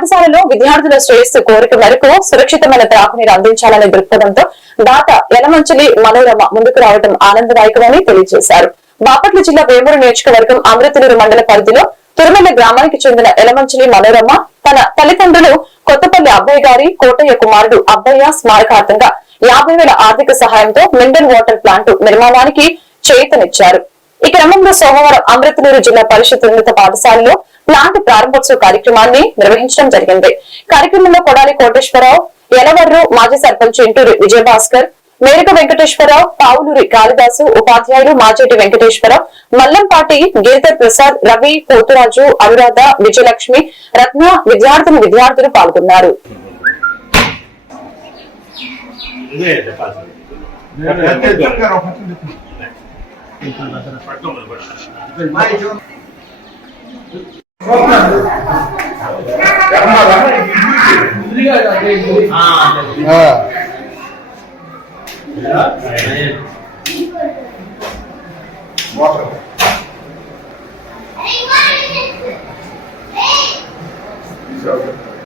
పాఠశాలలో విద్యార్థుల శ్రేయస్సు కోరిక మేరకు సురక్షితమైన త్రాగునీరు అందించాలనే దృక్పథంతో దాత యలమంచిలి మనోరమ ముందుకు రావడం ఆనందదాయకమని తెలియజేశారు. బాపట్ల జిల్లా వేమూరు నియోజకవర్గం అమృతలూరు మండల పరిధిలో తిరుమల గ్రామానికి చెందిన యలమంచిలి మనోరమ తన తల్లిదండ్రులు కొత్తపల్లి అబ్బయ్య గారి కోటయ్య కుమారుడు అబ్బయ్య స్మారకార్థంగా 50,000 ఆర్థిక సహాయంతో మినరల్ వాటర్ ప్లాంట్ నిర్మాణానికి చేయూతనిచ్చారు. ఈ క్రమంలో సోమవారం అమృతలూరు జిల్లా పరిషత్ ఉన్నత పాఠశాలలో ప్లాంట్ ప్రారంభోత్సవ కార్యక్రమాన్ని నిర్వహించడం జరిగింది. కార్యక్రమంలో కొడాలి కోటేశ్వరరావు, యలవర్రు మాజీ సర్పంచ్ ఇంటూరి విజయభాస్కర్, మేరక వెంకటేశ్వరరావు, పావులూరి కాళిదాసు, ఉపాధ్యాయులు మాచేటి వెంకటేశ్వరరావు, మల్లంపాటి గిరిధర్ ప్రసాద్, రవి, పోతురాజు, అనురాధ, విజయలక్ష్మి, రత్న, విద్యార్థులు పాల్గొన్నారు.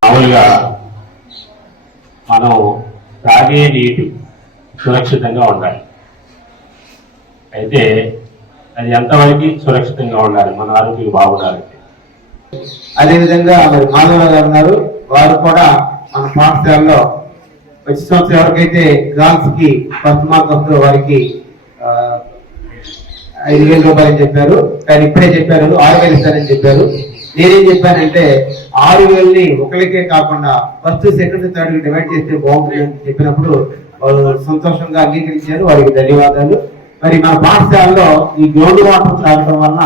మామూలుగా మనం తాగే నీటి సురక్షితంగా ఉండాలి. అయితే అది ఎంతవరకు సురక్షితంగా ఉండాలి, మన ఆరోగ్యం బాగుండాలంటే. అదేవిధంగా మరి మాధవ గారు ఉన్నారు, వారు కూడా మన పాఠశాలలో వచ్చే సంవత్సరం ఎవరికైతే గర్ల్స్ కి ఫస్ట్ మార్క్ వస్తుందో వారికి 5,000 రూపాయలు చెప్పారు. కానీ ఇప్పుడే చెప్పారు 6,000 ఇస్తారని చెప్పారు. నేనేం చెప్పానంటే 6,000ని ఒకరికే కాకుండా ఫస్ట్, సెకండ్, థర్డ్ డివైడ్ చేస్తే బాగుంటుంది అని చెప్పినప్పుడు వారు సంతోషంగా అంగీకరించారు. వారికి ధన్యవాదాలు. మరి మన పాఠశాలలో ఈ గ్రౌండ్ వాటర్ తాగడం వలన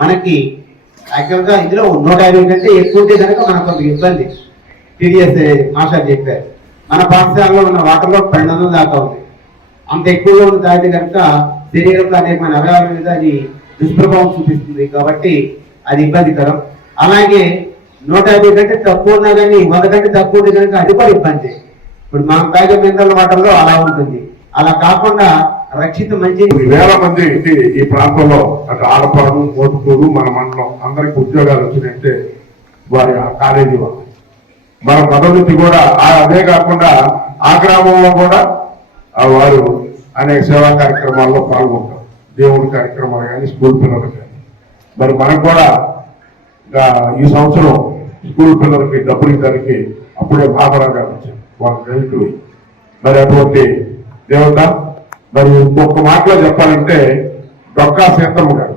మనకి యాక్చువల్ గా ఇందులో 150 కంటే ఎక్కువ ఉంటే కనుక మనకు కొంత ఇబ్బంది. టీడీఎస్ మాస్టర్ చెప్పారు, మన పాఠశాలలో ఉన్న వాటర్ లో 200 దాకా ఉంది. అంత ఎక్కువగా ఉన్న తాగితే కనుక శరీరంలో అనేకమైన అవయవాల మీద అది దుష్ప్రభావం చూపిస్తుంది. కాబట్టి అది ఇబ్బందికరం. అలాగే 150 కంటే తక్కువ ఉన్నా కానీ 100 కంటే తక్కువ ఉంటే కనుక అది కూడా ఇబ్బంది. ఇప్పుడు మనం తాగే మినరల్ వాటర్ లో అలా ఉంటుంది. అలా కాకుండా రక్షిత మంచి వేల మంది ఈ ప్రాంతంలో అటు ఆలపాడు, మోటుకూరు, మన మండలం అందరికి ఉద్యోగాలు వచ్చినట్టే వారి కాలేజీ వాళ్ళు. మన పదవికి కూడా అదే కాకుండా ఆ గ్రామంలో కూడా వారు అనేక సేవా కార్యక్రమాల్లో పాల్గొంటారు. దేవుడి కార్యక్రమాలు కానీ, స్కూల్ పిల్లలు కానీ. మరి మనకు కూడా ఈ సంవత్సరం స్కూల్ పిల్లలకి డబ్బులు ఇద్దరికి అప్పుడే బాబరావు గారు వచ్చారు, వాళ్ళ రైతులు. మరి అటువంటి దేవత మరి ఇంకొక మాటలో చెప్పాలంటే డొక్కా సీతమ్మ గారు,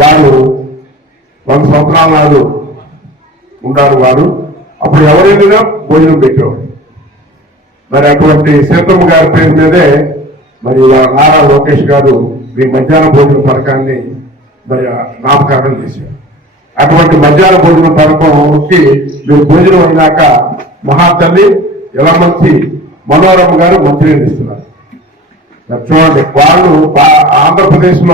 వారు 100 సంవత్సరాల నాడు ఉన్నారు. వారు అప్పుడు ఎవరైనా భోజనం పెట్టేవారు. మరి అటువంటి సీతమ్మ గారి పేరు మీదే మరి నారా లోకేష్ గారు మీ మధ్యాహ్న భోజన పథకాన్ని మరి నామకరణం చేశారు. అటువంటి మధ్యాహ్న భోజన పథకంకి మీరు భోజనం అయినాక మహాతల్లి యలమంచి మనోరమ గారు మంచినీళ్ళు ఇస్తున్నారు. చూడండి, వాళ్ళు ఆంధ్రప్రదేశ్ లో